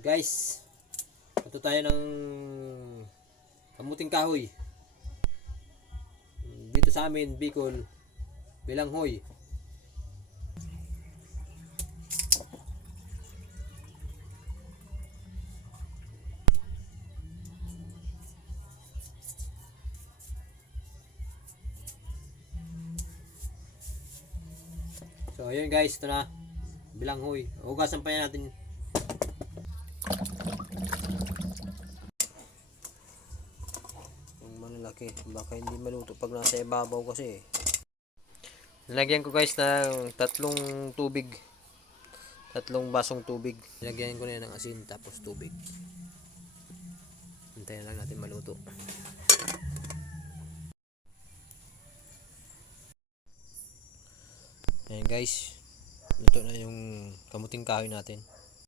Guys, ito tayo ng kamuting kahoy. Dito sa amin, Bicol, Bilanghoy. So, ayun guys, ito na. Bilanghoy. Hugasan pa yan natin. Yung malalaki, baka hindi maluto pag nasa ibabaw kasi. Nilagyan ko guys ng tatlong tubig. Tatlong basong tubig. Nilagyan ko na yan ng asin tapos tubig. Hintayin lang natin maluto. Ayan guys, luto na yung kamuting kahoy natin.